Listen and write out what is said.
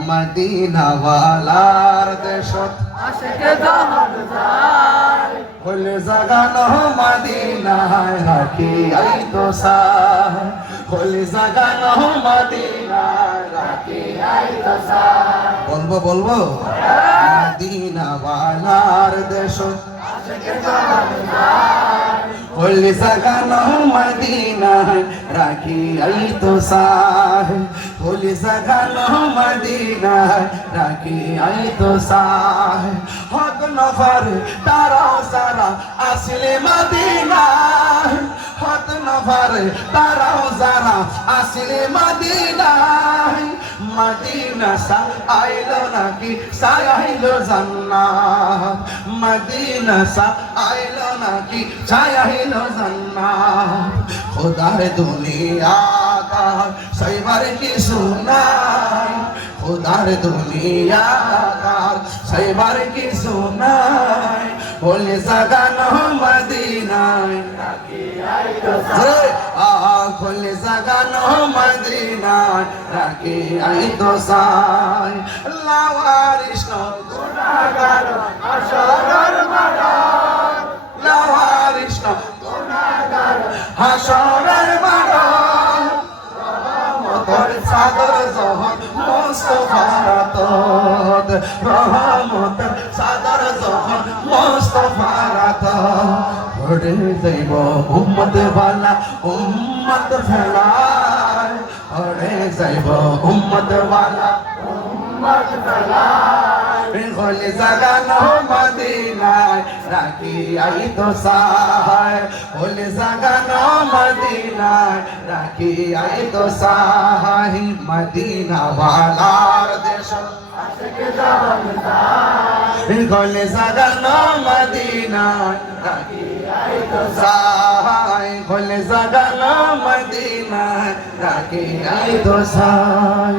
Medina ওয়ালার দেশত আশিকে জাহান যায় হলে জাগানো মদিনায় রাখি আইতো সাহ হলে জাগানো মদিনায় রাখি আইতো সাহ বলবো বলবো মদিনা ওয়ালার দেশত আশিকে জাহান যায় হলে জাগানো মদিনায় রাখি আইতো সাহ হলে জাগানো মদিনায় রাখি আইতো সাহ হক নফর তারাও সারা আসলে মদিনায় হক নফর তারাও সারা আসলে মদিনায় মদিনা সা আইলো নাকি সায়াইলো জান্নাত মদিনা সা আইলো নাকি সায়াইলো জান্নাত খোদার দুনিয়া का सैबर की सुनाई खुदार दुनिया का सैबर की सुनाई बोले सगानो मदीना बोले सगानो मदीना राखी आई तो साई लावारिश नो गुनाहगार हशरर मदार लावारिश नो गुनाहगार हशरर मदार সাদর জহর মুস্তফারাতদ রহমত সাদর জহর মুস্তফারাত পড়ে যাইব উম্মত ওয়ালা উম্মত ফেলায় পড়ে যাইব উম্মত ওয়ালা উম্মত ফেলায় হলে জাগানো মদিনায় রাখি আইতো সায় হলে জাগানো মদিনায় রাখি আইতো সায় মদিনা ওয়ালার দেশ আশিকে জাহান যায় হলে জাগানো মদিনায় রাখি আইতো সায় হলে জাগানো মদিনায় রাখি আইতো সায়